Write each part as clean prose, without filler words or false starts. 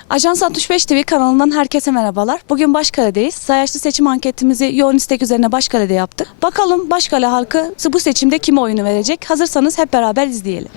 Ajans 65 TV kanalından herkese merhabalar. Bugün Başkale'deyiz. Sayaçlı seçim anketimizi yoğun istek üzerine Başkale'de yaptık. Bakalım Başkale halkı bu seçimde kime oyunu verecek? Hazırsanız hep beraber izleyelim.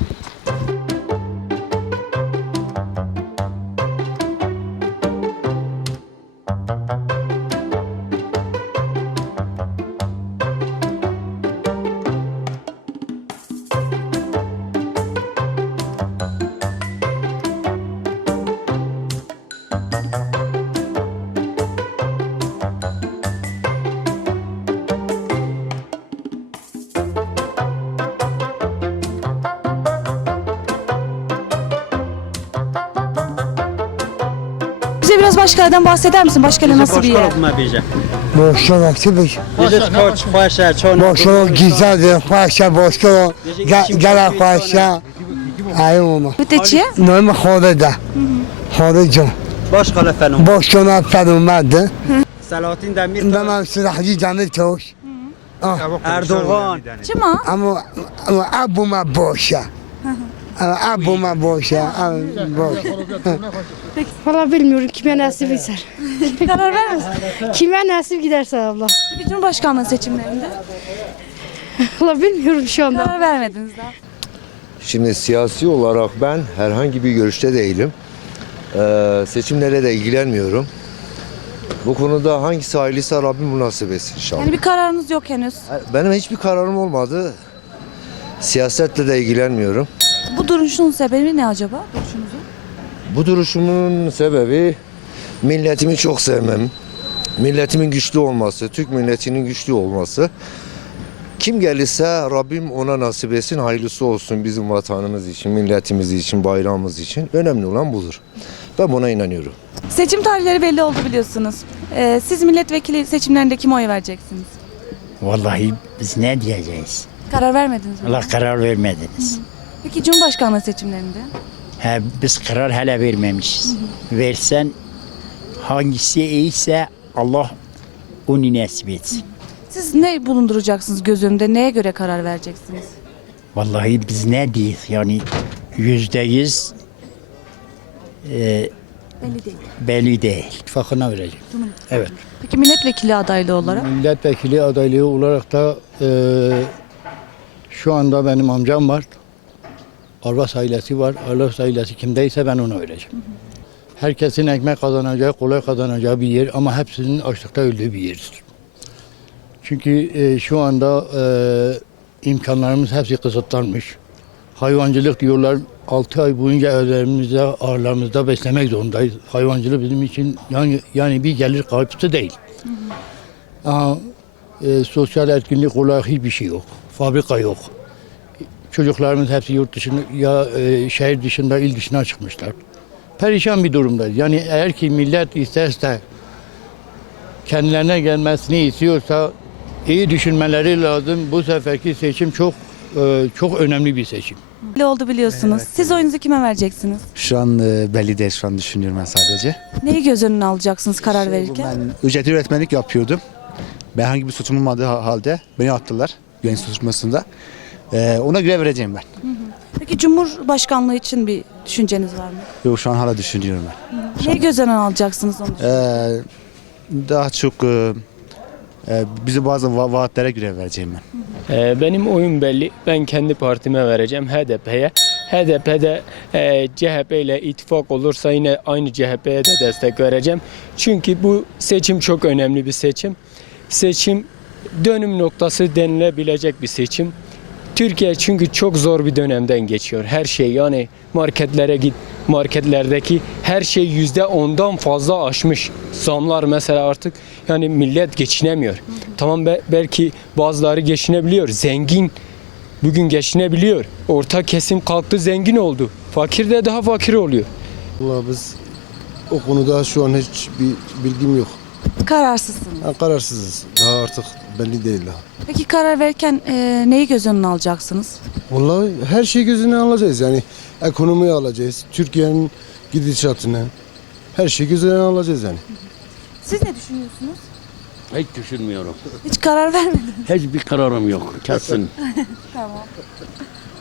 Bize biraz Başkale'den bahseder misin? Başkale nasıl bir yer? Boşluğa baktık. Boşluğa güzeldir. Paşa boşluğa. Gel paşa. Ayım Müteçiye? normal horada. Horacı. Başkale efendim. Boşluğa fermadı. Selahattin Demirtaş. Ben silahcı canı çok. Erdoğan. Kim o? Ama abuma boşa. Abuma boşa. Boşa. Valla bilmiyorum kime nasip gider. Karar vermesin. Kime nasip giderse abla. Peki Cumhurbaşkanlığı seçimlerinde Valla bilmiyorum şu anda. karar vermediniz daha. Şimdi siyasi olarak ben herhangi bir görüşte değilim. Seçimlere de ilgilenmiyorum. Bu konuda hangisi hayırlıysa Rabbim nasip etsin inşallah. Yani bir kararınız yok henüz. Benim hiçbir kararım olmadı. Siyasetle de ilgilenmiyorum. Bu duruşun sebebi ne acaba? Duruşunuzun? Bu duruşumun sebebi milletimi çok sevmem. Milletimin güçlü olması, Türk milletinin güçlü olması. Kim gelirse Rabbim ona nasip etsin, hayırlısı olsun bizim vatanımız için, milletimiz için, bayrağımız için. Önemli olan budur. Ben buna inanıyorum. Seçim tarihleri belli oldu biliyorsunuz. Siz milletvekili seçimlerinde kime oy vereceksiniz? Vallahi biz ne diyeceğiz? Karar vermediniz mi? Allah karar vermediniz. Peki Cumhurbaşkanlığı seçimlerinde? Biz karar hala vermemişiz. Versen hangisi iyiyse Allah onu nasip etsin. Siz ne bulunduracaksınız göz önünde? Neye göre karar vereceksiniz? Vallahi biz ne diyiz yani %100 Belli değil. belli değil. İttifakına vereceğim. Evet. Peki milletvekili adaylığı olarak? Milletvekili adaylığı olarak da şu anda benim amcam var. Arvas ailesi var. Arvas ailesi kimdeyse ben ona vereceğim. Herkesin ekmek kazanacağı, kolay kazanacağı bir yer ama hepsinin açlıkta öldüğü bir yerdir. Çünkü şu anda imkanlarımız hepsi kısıtlanmış. Hayvancılık diyorlar 6 ay boyunca evlerimizde, ağırlarımızda beslemek zorundayız. Hayvancılık bizim için yani bir gelir kapısı değil. Ama sosyal etkinlik olarak hiçbir şey yok. Fabrika yok. Çocuklarımız hepsi yurt dışında ya şehir dışında, il dışına çıkmışlar. Perişan bir durumdayız. Yani eğer ki millet isterse kendilerine gelmesini istiyorsa iyi düşünmeleri lazım. Bu seferki seçim çok önemli bir seçim. Belli oldu biliyorsunuz. Siz oyunuzu kime vereceksiniz? Şu an belli değil, şu an düşünüyorum ben sadece. Neyi göz önüne alacaksınız karar verirken? Ben ücretli öğretmenlik yapıyordum. Ben herhangi bir suçum olmadığı halde beni attılar güvenlik suçlamasında. Ona göre vereceğim ben. Peki Cumhurbaşkanlığı için bir düşünceniz var mı? Yok, şu an hala düşünüyorum ben. Neyi göz önüne alacaksınız onu? Daha çok bizi bazı vaatlere göre vereceğim ben. Benim oyun belli. Ben kendi partime vereceğim HDP'ye. HDP'de CHP ile ittifak olursa yine aynı CHP'ye de destek vereceğim. Çünkü bu seçim çok önemli bir seçim. Seçim dönüm noktası denilebilecek bir seçim. Türkiye çünkü çok zor bir dönemden geçiyor. Her şey yani marketlere git, marketlerdeki her şey %10'dan fazla aşmış. Zamlar mesela artık yani millet geçinemiyor. Tamam belki bazıları geçinebiliyor. Zengin bugün geçinebiliyor. Orta kesim kalktı, zengin oldu. Fakir de daha fakir oluyor. Vallahi biz o konuda şu an hiç bir bilgim yok. Kararsızsınız. Kararsızız. Daha artık belli değil daha. Peki karar verirken neyi göz önüne alacaksınız? Vallahi her şeyi gözüne alacağız. Yani ekonomiyi alacağız. Türkiye'nin gidişatını. Her şeyi gözüne alacağız yani. Siz ne düşünüyorsunuz? Hiç düşünmüyorum. Hiç karar vermediniz. Hiçbir kararım yok. Kesin. Tamam.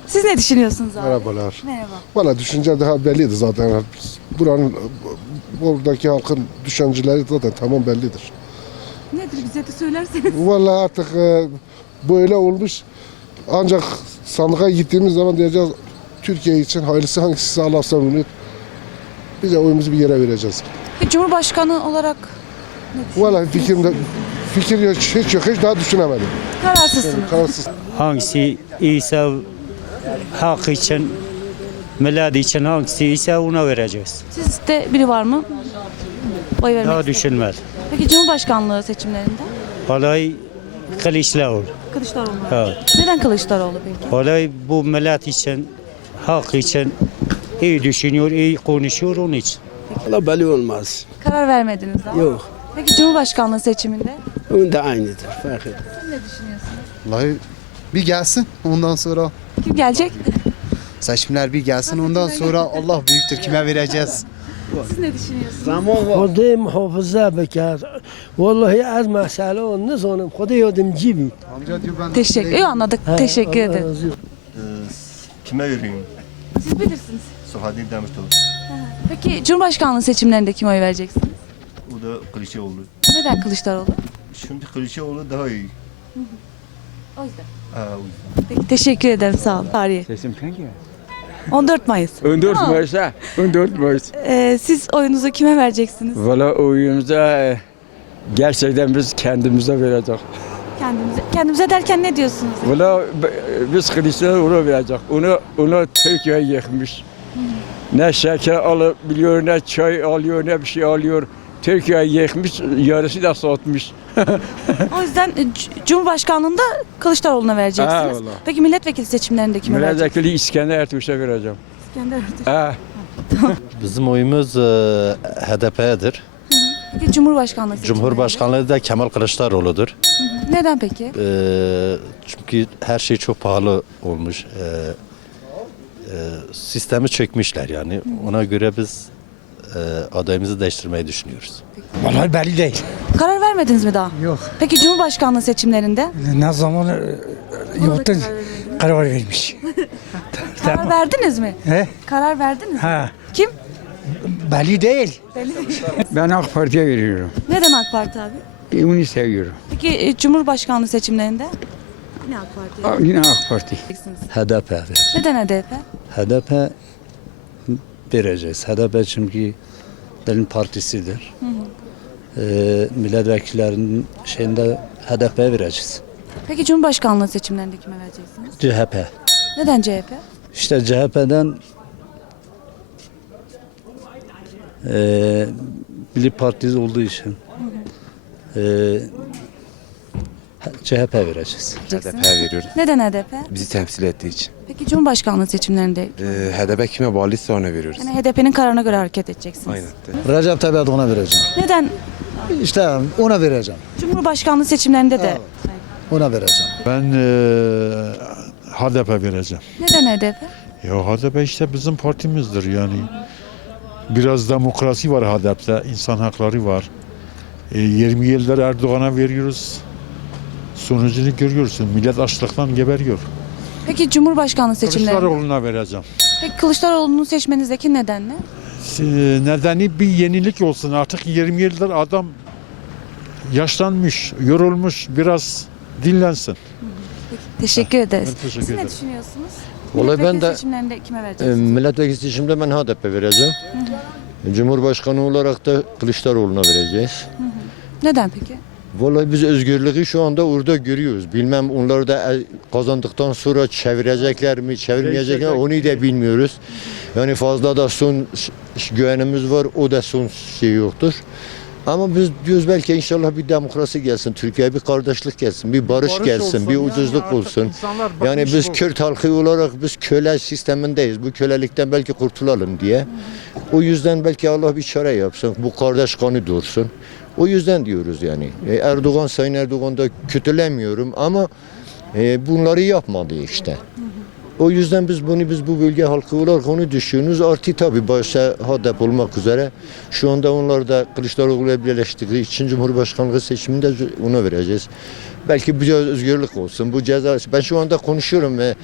Siz ne düşünüyorsunuz abi? Merhabalar. Merhaba. Valla düşünce daha belliydi zaten. Buranın, buradaki halkın düşünceleri zaten tamam bellidir. Nedir bize de söylerseniz? Valla artık böyle olmuş. Ancak sandığa gittiğimiz zaman diyeceğiz Türkiye için hayırlısı hangisi Allah'sa bunu biz de oyumuzu bir yere vereceğiz. Cumhurbaşkanı olarak Valla fikir yok, hiç yok, hiç daha düşünemedim. kararsızsınız. Kararsız. Hangisi iyiyse hak için, millet için hangisi iyiyse ona vereceğiz. Sizde biri var mı? Oy vermek Daha isteyen. düşünmez. Peki Cumhurbaşkanlığı seçimlerinde? Vallahi Kılıçdaroğlu. Kılıçdaroğlu. Evet. Neden Kılıçdaroğlu peki? Vallahi bu millet için, halk için iyi düşünüyor, iyi konuşuyor onun için. Valla belli olmaz. Karar vermediniz daha. Yok. Peki Cumhurbaşkanlığı seçiminde? Onun da aynıdır. Fark etmez. Siz ne düşünüyorsunuz? Vallahi bir gelsin ondan sonra Kim gelecek? seçimler bir gelsin ondan sonra Allah büyüktür kime vereceğiz. Siz ne düşünüyorsunuz? Zaman var. خدای محافظه بکرد والله از مسئله نزانم خدا yardımcı bir. Amca diyor ben Teşekkür anladık. Teşekkür ederim. Kime vereyim? Siz bilirsiniz. Suhadil Demirtaş. Peki Cumhurbaşkanlığı seçimlerinde kime oy vereceksiniz? O da Kılıçdaroğlu. Neden Kılıçdaroğlu? Şimdi Kılıçdaroğlu daha iyi. O yüzden. Ha, Peki teşekkür ederim sağ olun. Tarihi. Sesim kanka. 14 Mayıs. 14 Tamam. Mayıs'a. 14 Mayıs. Siz oyunuzu kime vereceksiniz? Valla oyumuza gerçekten biz kendimize vereceğiz. Kendimize derken ne diyorsunuz? Valla biz Kılıçdaroğlu verecek. Onu Türkiye yıkmış. Ne şeker alabiliyor, ne çay alıyor, ne bir şey alıyor. Türkiye yıkmış, yarısı da satmış. O yüzden Cumhurbaşkanlığında Kılıçdaroğlu'na vereceksiniz. Ha, vallahi. Peki milletvekili seçimlerinde kime vereceksiniz? Milletvekili İskender Ertuğrul'a vereceğim. İskender Erdoğan. Ha. Bizim oyumuz HDP'dir. Peki Cumhurbaşkanlığı seçimlerinde? Cumhurbaşkanlığı da Kemal Kılıçdaroğlu'dur. Neden peki? Çünkü her şey çok pahalı olmuş. Sistemi çökmüşler yani. Ona göre biz adayımızı değiştirmeyi düşünüyoruz. Vallahi belli değil. Karar vermediniz mi daha? Yok. Peki Cumhurbaşkanlığı seçimlerinde? Ne zaman yoktu, karar vermiş. Karar verdiniz mi? He? Karar verdiniz mi? Ha. Kim? Belli değil. Ben AK Parti'ye veriyorum. Neden AK Parti abi? Onu seviyorum. Peki Cumhurbaşkanlığı seçimlerinde? Yine AK Parti. Yine AK Parti. HDP. Neden HDP? HDP vereceğiz. HDP çünkü benim partisidir. Milletvekillerinin şeyinde HDP vereceğiz. Peki Cumhurbaşkanlığı seçimlerinde kime vereceksiniz? CHP. Neden CHP? İşte CHP'den Milli Partisi olduğu için CHP vereceğiz. veriyoruz. Neden HDP? Bizi temsil ettiği için. Peki Cumhurbaşkanlığı seçimlerinde HDP kime bağlıysa ona veriyoruz. yani HDP'nin kararına göre hareket edeceksiniz. Recep Tayyip Erdoğan'a vereceğim. Neden İşte ona vereceğim. Cumhurbaşkanlığı seçimlerinde de? Ona vereceğim. Ben HDP vereceğim. Neden HDP? Ya HDP işte bizim partimizdir yani. Biraz demokrasi var HDP'de, insan hakları var. 20 yıldır Erdoğan'a veriyoruz. Sonucunu görüyorsun. Millet açlıktan geberiyor. Peki Cumhurbaşkanlığı seçimlerinde? Kılıçdaroğlu'na vereceğim. Peki Kılıçdaroğlu'nu seçmenizdeki neden ne? Nedeni bir yenilik olsun. Artık 20 yıldır adam yaşlanmış, yorulmuş. Biraz dinlensin. Teşekkür ederiz. Ben teşekkür Siz ne ederim. düşünüyorsunuz? Vallahi ben Milletvekili de seçimlerinde kime vereceksiniz? milletvekili seçimde ben HDP vereceğim. Cumhurbaşkanı olarak da Kılıçdaroğlu'na vereceğiz. Neden peki? Vallahi biz özgürlüğü şu anda orada görüyoruz. Bilmem onlar da kazandıktan sonra çevirecekler mi, çevirmeyecekler mi onu da bilmiyoruz. Yani fazla da son güvenimiz var, o da son şey yoktur. Ama biz diyoruz belki inşallah bir demokrasi gelsin, Türkiye'ye bir kardeşlik gelsin, bir barış gelsin, olsun bir yani ucuzluk artık olsun. insanlar Yani bakmış biz bu. Kürt halkı olarak biz köle sistemindeyiz. Bu kölelikten belki kurtulalım diye. O yüzden belki Allah bir çare yapsın. Bu kardeş kanı dursun. O yüzden diyoruz yani. Erdoğan, Sayın Erdoğan da kötülemiyorum ama bunları yapmadı işte. O yüzden biz bu bölge halkı olarak onu düşünüyoruz. Artı tabii başta HDP olmak üzere şu anda onlar da Kılıçdaroğlu'yla birleştikleri için Cumhurbaşkanlığı seçiminde ona vereceğiz. Belki biraz özgürlük olsun. Bu ceza ben şu anda konuşuyorum ve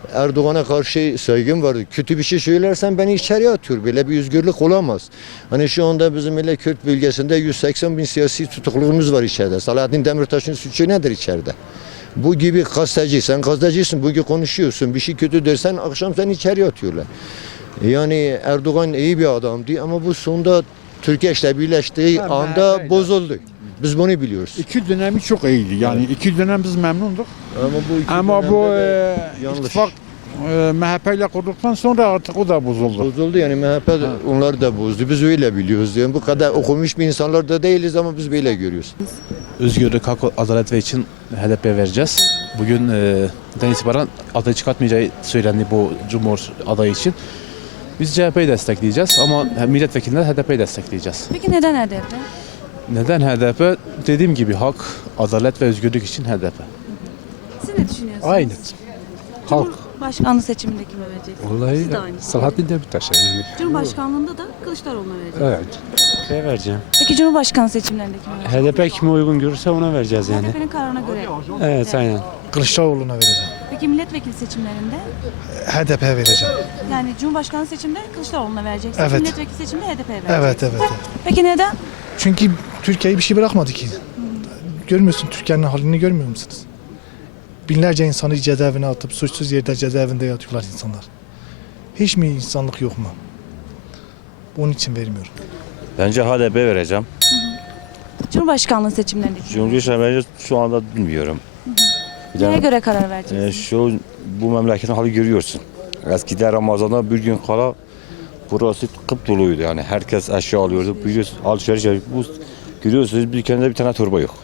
Erdoğan'a karşı saygım var. Kötü bir şey söylersen beni içeriye atıyor. Böyle bir özgürlük olamaz. Hani şu anda bizim ile Kürt bölgesinde 180 bin siyasi tutukluluğumuz var içeride. Selahattin Demirtaş'ın suçu nedir içeride? Bu gibi gazeteci, sen gazetecisin, bugün konuşuyorsun, bir şey kötü dersen akşam seni içeriye atıyorlar. Yani Erdoğan iyi bir adamdı ama bu sonunda Türkiye ile birleştiği anda bozuldu. Biz bunu biliyoruz. İki dönemi çok iyiydi. Yani iki dönem biz memnunduk. Ama bu yanlış. ittifak MHP ile kurduktan sonra artık o da bozuldu. Bozuldu yani MHP de onları da bozdu. Biz öyle biliyoruz. Yani bu kadar okumuş bir insanlar da değiliz ama biz böyle görüyoruz. Özgürlük, hak, adalet ve için HDP vereceğiz. Bugün itibaren aday çıkartmayacağı söylendi bu Cumhur adayı için. Biz CHP'yi destekleyeceğiz ama milletvekilinde HDP'yi destekleyeceğiz. Peki neden HDP? Neden HDP? Dediğim gibi hak, adalet ve özgürlük için HDP. Siz ne düşünüyorsunuz? Aynı. Halk. Cumhurbaşkanlığı seçiminde kime vereceksiniz? Siz de aynı. Selahattin Demirtaş'a yani. Cumhurbaşkanlığında da Kılıçdaroğlu'na vereceksiniz. Evet. Kime vereceğim? Peki Cumhurbaşkanı seçimlerinde kime vereceksiniz? HDP kime uygun görürse ona vereceğiz yani. HDP'nin kararına göre. Evet, aynen. Kılıçdaroğlu'na vereceğim. Peki milletvekili seçimlerinde? HDP vereceğim. Yani Cumhurbaşkanı seçiminde Kılıçdaroğlu'na vereceksiniz. Evet. Milletvekili seçiminde HDP'ye vereceksiniz. Evet. Peki neden? Çünkü Türkiye'yi bir şey bırakmadı ki. Görmüyorsun Türkiye'nin halini görmüyor musunuz? Binlerce insanı cezaevine atıp suçsuz yerde cezaevinde yatıyorlar insanlar. Hiç mi insanlık yok mu? Onun için vermiyorum. Bence HDP vereceğim. Cumhurbaşkanlığı seçimlerinde kime? Cumhurbaşkanı şu anda bilmiyorum. Neye göre karar vereceksiniz? Bu memleketin hali görüyorsun. Eskiden Ramazan'da bir gün kala burası kıp doluydu. Yani herkes eşya alıyordu. Biliyorsun, alışveriş yapıyordu. Bu görüyorsunuz bir kendine bir tane torba yok.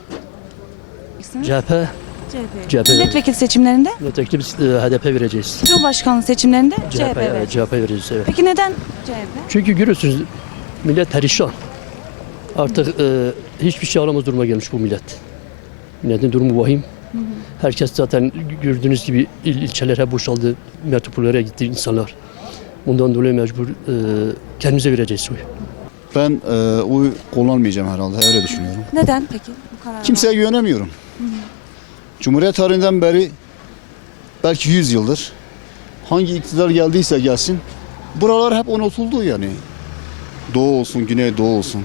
CHP. Milletvekili seçimlerinde? Milletvekili biz HDP vereceğiz. Cumhurbaşkanlığı seçimlerinde CHP verecek. CHP vereceğiz evet. Peki neden CHP? Çünkü görüyorsunuz millet perişan. Artık hiçbir şey alamaz duruma gelmiş bu millet. Milletin durumu vahim. Herkes zaten gördüğünüz gibi ilçeler hep boşaldı. Metropollere gitti insanlar. Bundan dolayı mecbur kendimize vereceğiz oyu. Ben oy kullanmayacağım herhalde öyle düşünüyorum. Neden peki bu kararı? Kimseye güvenemiyorum. Cumhuriyet tarihinden beri belki 100 yıldır hangi iktidar geldiyse gelsin buralar hep unutuldu yani. Doğu olsun, Güneydoğu olsun.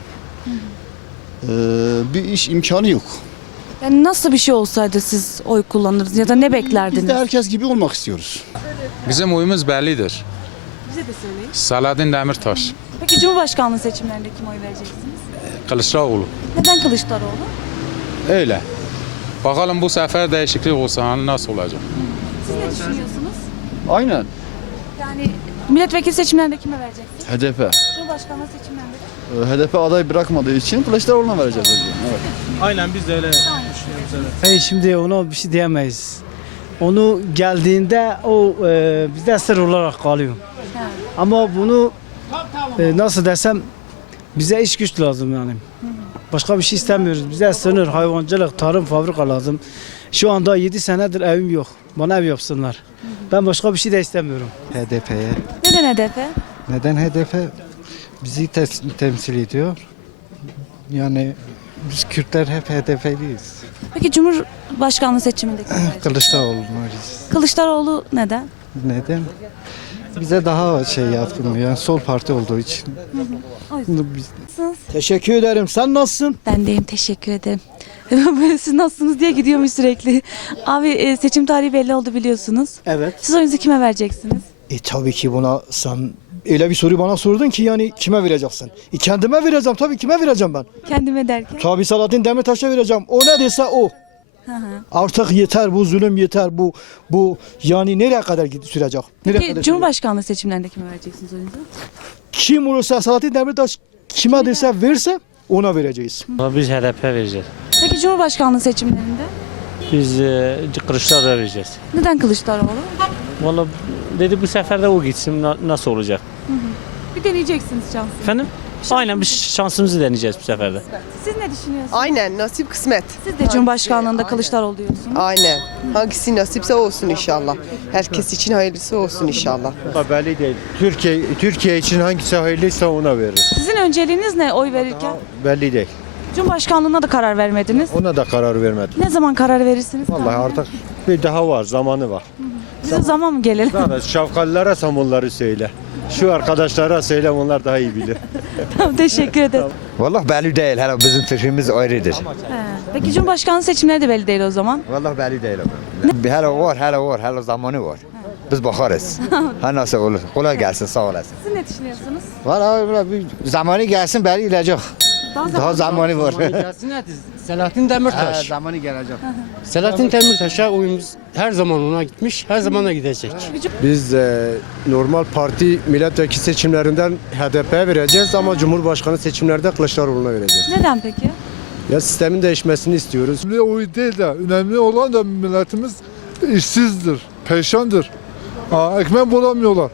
Bir iş imkanı yok. Yani nasıl bir şey olsaydı siz oy kullanırdınız ya da ne beklerdiniz? Biz de herkes gibi olmak istiyoruz. Bizim oyumuz bellidir. Bize de söyleyin. Selahattin Demirtaş, Peki Cumhurbaşkanlığı seçimlerinde kime oy vereceksiniz? Kılıçdaroğlu. Neden Kılıçdaroğlu? Öyle. Bakalım bu sefer değişiklik olsa nasıl olacak? Siz ne düşünüyorsunuz? Aynen. Yani milletvekili seçimlerinde kime vereceksiniz? HDP. Cumhurbaşkanlığı seçimlerinde de? HDP aday bırakmadığı için Kılıçdaroğlu'na vereceğiz. Evet. Aynen biz de öyle. Şimdi ona bir şey diyemeyiz. Onu geldiğinde o bizde sır olarak kalıyor. Evet. Ama bunu nasıl desem bize iş güç lazım yani. Başka bir şey istemiyoruz. Bize sınır, hayvancılık, tarım, fabrika lazım. Şu anda 7 senedir evim yok. Bana ev yapsınlar. Ben başka bir şey de istemiyorum. HDP'ye. Neden HDP? Neden HDP? Bizi temsil ediyor. Yani biz Kürtler hep HDP'liyiz. Peki Cumhurbaşkanlığı seçiminde kime vereceksiniz? Kılıçdaroğlu'nu vereceğiz. Kılıçdaroğlu neden? Neden? Bize daha yatkın yani sol parti olduğu için. O yüzden. Biz- Nasılsınız? Teşekkür ederim. Sen nasılsın? Ben deyim teşekkür ederim. Böyle siz nasılsınız diye gidiyormuş sürekli. Abi seçim tarihi belli oldu biliyorsunuz. Evet. Siz oyunuzu kime vereceksiniz? Tabii ki buna sen öyle bir soru bana sordun ki yani kime vereceksin? Kendime vereceğim tabii kime vereceğim ben? Kendime derken. Tabii Selahattin Demirtaş'a vereceğim. O ne dese o. Hı hı. Artık yeter bu zulüm yeter bu yani nereye kadar sürecek? Nereye Peki kadar Cumhurbaşkanlığı seçimlerinde kime vereceksiniz oyunuzu? Kim olursa Selahattin Demirtaş kime derse verse ona vereceğiz. Biz HDP vereceğiz. Peki Cumhurbaşkanlığı seçimlerinde? Biz Kılıçdaroğlu vereceğiz. Neden Kılıçdaroğlu? Vallahi dedi bu sefer de o gitsin nasıl olacak? Bir deneyeceksiniz şansınızı. Efendim? Aynen biz şansımızı deneyeceğiz bu sefer de. Siz ne düşünüyorsunuz? Aynen nasip kısmet. Siz de Cumhurbaşkanlığında Kılıçdaroğlu diyorsunuz. Aynen. Hangisi nasipse olsun inşallah. Herkes için hayırlısı olsun inşallah. Belli değil. Türkiye için hangisi hayırlıysa ona veririz. Sizin önceliğiniz ne oy verirken? Belli değil. Cumhurbaşkanlığına da karar vermediniz. Ona da karar vermedim. Ne zaman karar verirsiniz? Vallahi artık bir daha var, zamanı var. Biz o zaman mı gelelim? Şapkalılara sen bunları söyle. Şu arkadaşlara söyle, onlar daha iyi bilir. Tamam, teşekkür ederim. Vallahi belli değil. Hele bizim fikrimiz ayrıdır. Peki Cumhurbaşkanlığı seçimleri de belli değil o zaman. Vallahi belli değil. Hele zamanı var. Biz bakarız. Ha nasıl olur? Kolay gelsin, sağ olasın. Siz ne düşünüyorsunuz? Vallahi bir zamanı gelsin belli olacak. Daha zamanı var. Selahattin Demirtaş. Zamanı gelecek. Selahattin Demirtaş'a oyumuz her zaman ona gitmiş, her zaman da gidecek. Biz normal parti milletvekili seçimlerinden HDP'ye vereceğiz ama Cumhurbaşkanı seçimlerde Kılıçdaroğlu'na vereceğiz. Neden peki? Ya sistemin değişmesini istiyoruz. Oy değil de önemli olan da milletimiz işsizdir, perişandır. Ekmek bulamıyorlar.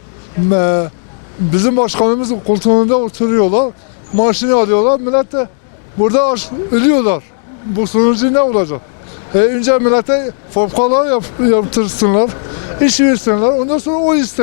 Bizim başkanımız koltuğunda oturuyorlar, maaşını alıyorlar, millet de burada ölüyorlar. Bu sonucu ne olacak? Önce millete fabrikalar yaptırsınlar, iş versinler, ondan sonra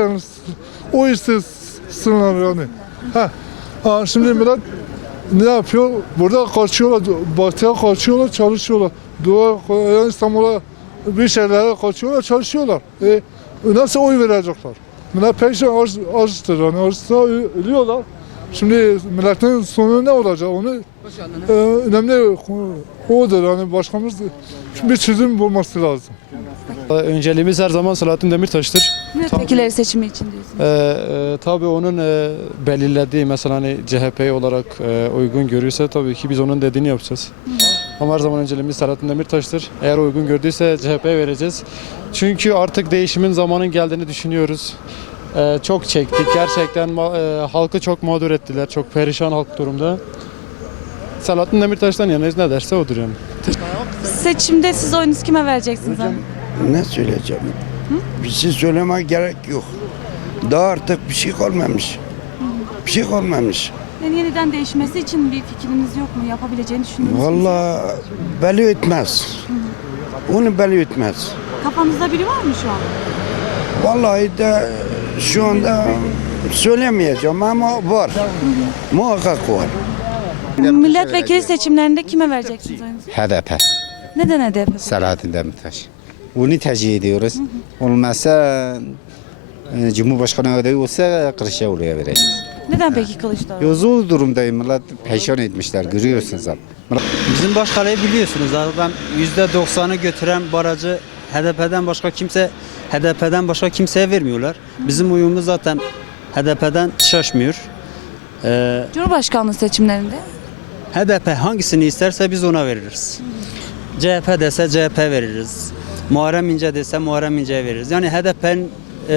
o istesinler yani. Şimdi millet ne yapıyor? Burada kaçıyorlar, batıya kaçıyorlar, çalışıyorlar. Doğu İstanbul'a bir şeylere kaçıyorlar, çalışıyorlar. Nasıl oy verecekler? Millet perişan açtır, yani açsa ölüyorlar. Şimdi milletin sonu ne olacak? Onu önemli odur, yani başkamız bir çözüm bulması lazım. Önceliğimiz her zaman Selahattin Demirtaş'tır. Milletvekilleri seçimi için diyorsunuz. Tabii onun belirlediği mesela hani CHP olarak uygun görürse tabii ki biz onun dediğini yapacağız. Ama her zaman önceliğimiz Selahattin Demirtaş'tır. Eğer uygun gördüyse CHP'ye vereceğiz. Çünkü artık değişimin zamanın geldiğini düşünüyoruz. Çok çektik. Gerçekten halkı çok mağdur ettiler. Çok perişan halk durumda. Selahattin Demirtaş'tan yanayız, ne derse odur yani. Seçimde siz oyunuzu kime vereceksiniz abi? Ne söyleyeceğim? Bir şey söylemeye gerek yok. Daha artık bir şey kalmamış. Bir şey kalmamış. Yani yeniden değişmesi için bir fikriniz yok mu? Yapabileceğini düşünüyorsunuz. Vallahi belli etmez. Onu belli etmez. Kafanızda biri var mı şu an? Vallahi de şu anda söylemeyeceğim ama var. Muhakkak var. Milletvekili seçimlerinde kime vereceksiniz oyunuzu? HDP. Neden HDP? Selahattin Demirtaş. Onu tercih ediyoruz. Olmazsa Cumhurbaşkanı adayı olsa Kılıçdaroğlu'ya vereceğiz. Neden peki Kılıçdaroğlu? Zor durumdayım. Millet perişan etmişler. Görüyorsunuz abi. Bizim Başkale'yi biliyorsunuz zaten %90'ı götüren barajı HDP'den başka kimseye vermiyorlar. Bizim uyumumuz zaten HDP'den şaşmıyor. Cumhurbaşkanlığı seçimlerinde? HDP hangisini isterse biz ona veririz. CHP dese CHP veririz. Muharrem İnce dese Muharrem İnce'ye veririz. Yani HDP'nin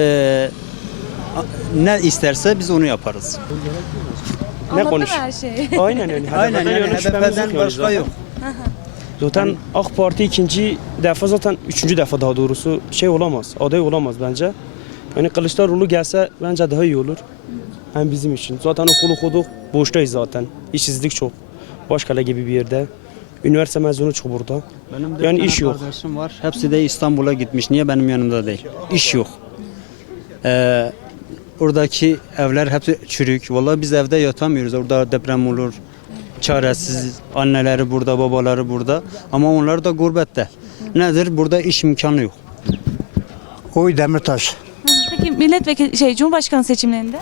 ne isterse biz onu yaparız. Ne konuş? Her şey. Aynen öyle. Aynen yani HDP'den başka yok. Zaten AK Parti ikinci defa zaten üçüncü defa daha doğrusu olamaz. Aday olamaz bence. Yani Kılıçdaroğlu gelse bence daha iyi olur. Hem bizim için. Zaten okulu okuduk. Boştayız zaten. İşsizlik çok. Başkale gibi bir yerde. Üniversite mezunu çok burada. Benim yani iş yok. Kardeşim var. Hepsi de İstanbul'a gitmiş. Niye benim yanımda değil? İş yok. Oradaki evler hepsi çürük. Vallahi biz evde yatamıyoruz. Orada deprem olur. Çaresiz. Anneleri burada, babaları burada. Ama onlar da gurbette. Nedir? Burada iş imkanı yok. Oy Demirtaş. Peki milletvekili Cumhurbaşkanı seçimlerinde?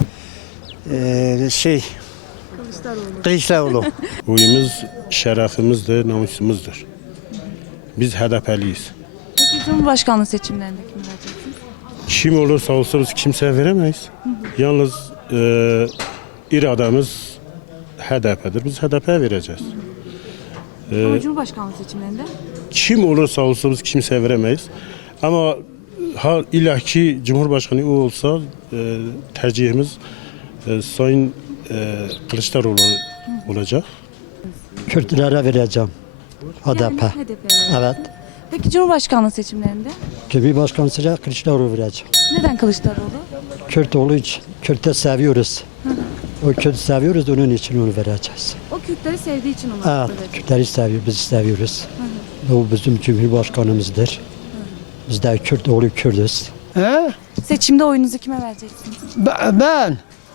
Kılıçdaroğlu. Oyumuz şerefimizdir, namusumuzdur. Biz HDP'liyiz. Peki Cumhurbaşkanlığı seçimlerinde kimi vereceksiniz? Kim olursa olsun biz kimseye veremeyiz. Yalnız irademiz HDP'dir. Biz HDP'ye vereceğiz. Ama Cumhurbaşkanlığı seçimlerinde? Kim olursa olsun biz kimseye veremeyiz. Ama illaki Cumhurbaşkanı o olsa tercihimiz Sayın Kılıçdaroğlu olacak. Kürtlere vereceğim. HDP. Evet. Peki Cumhurbaşkanlığı seçimlerinde? Cumhurbaşkanı sıcak Kılıçdaroğlu vereceğim. Neden Kılıçdaroğlu? Kürt olduğu için. Kürt'ü seviyoruz. O Kürt'ü seviyoruz, onun için onu vereceğiz. O Kürtleri sevdiği için onu Evet, Kürtleri seviyor, biz seviyoruz. O bizim Cumhurbaşkanımızdır. Biz de Kürt oğlu Kürdüz. Seçimde oyunuzu kime vereceksiniz? Ben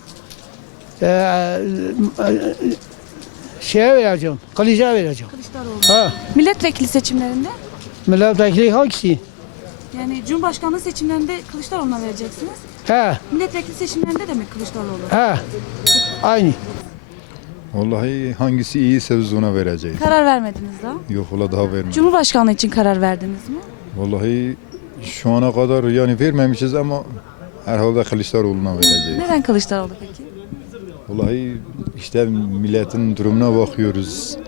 şeye vereceğim, Kılıç'a vereceğim. Kılıçdaroğlu. Milletvekili seçimlerinde? Milletvekili hangisi? Yani Cumhurbaşkanlığı seçimlerinde Kılıçdaroğlu'na vereceksiniz. He, Milletvekili seçimlerinde de mi Kılıçdaroğlu? he. Aynı. Vallahi hangisi iyiyse biz ona vereceğiz. Karar vermediniz daha. Yok ola daha vermedik. Cumhurbaşkanlığı için karar verdiniz mi? Vallahi şu ana kadar yani vermemişiz ama herhalde Kılıçdaroğlu'na vereceğiz. Neden Kılıçdaroğlu peki? Vallahi işte milletin durumuna bakıyoruz.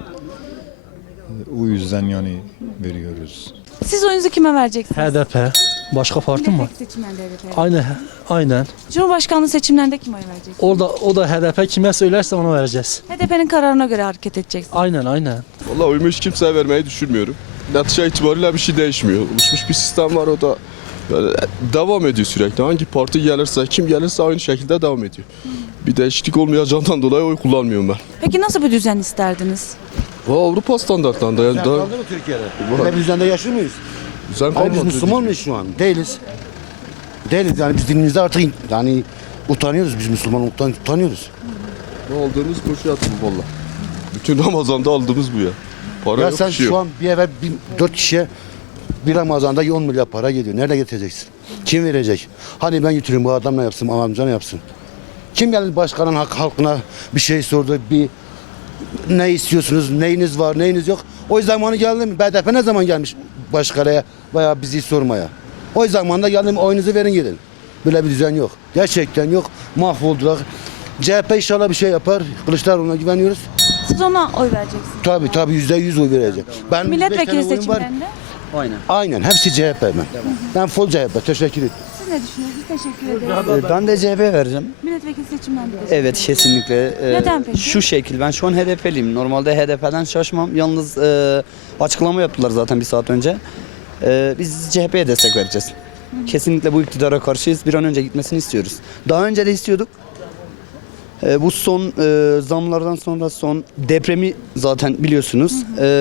O yüzden yani veriyoruz. Siz oyunuzu kime vereceksiniz? HDP. Başka parti mi var? Milletvekili seçimlerinde HDP. Aynen. Cumhurbaşkanlığı seçimlerinde kime oy vereceksiniz? O da HDP kime söylerse ona vereceğiz. HDP'nin kararına göre hareket edeceksiniz. Aynen. Vallahi oyumu hiç kimseye vermeyi düşünmüyorum. Netice itibariyle bir şey değişmiyor. Oluşmuş bir sistem var, o da yani devam ediyor sürekli. Hangi parti gelirse, kim gelirse aynı şekilde devam ediyor. Bir değişiklik olmayacağından dolayı oy kullanmıyorum ben. Peki nasıl bir düzen isterdiniz? Avrupa standartlarında yani daha mı Türkiye'de? Böyle bir düzende yaşıyor muyuz? düzen Hayır, biz kalmadı. Müslüman mıyız şu an? Değiliz. Değiliz yani biz dinimizde artık yani utanıyoruz, biz Müslümanlıktan utanıyoruz. Ne aldığımız boşu yatıyor valla. Bütün Ramazan'da aldığımız bu ya. Para Ya yok, sen bir şey şu yok. an bir eve 4 kişiye bir Ramazan'da 10 milyar para geliyor. Nerede getireceksin? Kim verecek? Hani ben götüreyim bu adam ne yapsın, amca ne yapsın? Kim geldi başkanın halkına bir şey sordu, bir ne istiyorsunuz, neyiniz var, neyiniz yok? O zamanı geldi mi? BDP ne zaman gelmiş başkanaya veya bizi sormaya? O zamanında geldi mi oyunuzu verin gidin. Böyle bir düzen yok. Gerçekten yok. Mahvoldular. CHP inşallah bir şey yapar. Kılıçdaroğlu'na güveniyoruz. Siz ona oy vereceksiniz. Tabii %100 oy vereceğim. Ben 5 Milletvekili tane oyum var. seçimlerinde. Aynen. Hepsi CHP ben. Ben full CHP. Teşekkür ederim. Siz ne düşünüyorsunuz? Teşekkür ederim. Ben de CHP vereceğim. Milletvekili seçimlerinde de. Evet kesinlikle. Neden peki? Şu şekil ben şu an HDP'liyim. Normalde HDP'den şaşmam. Yalnız açıklama yaptılar zaten bir saat önce. Biz CHP'ye destek vereceğiz. Kesinlikle bu iktidara karşıyız. Bir an önce gitmesini istiyoruz. Daha önce de istiyorduk. Bu son zamlardan sonra son depremi zaten biliyorsunuz.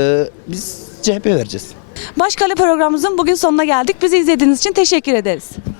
Biz CHP'ye vereceğiz. Başkale programımızın bugün sonuna geldik. Bizi izlediğiniz için teşekkür ederiz.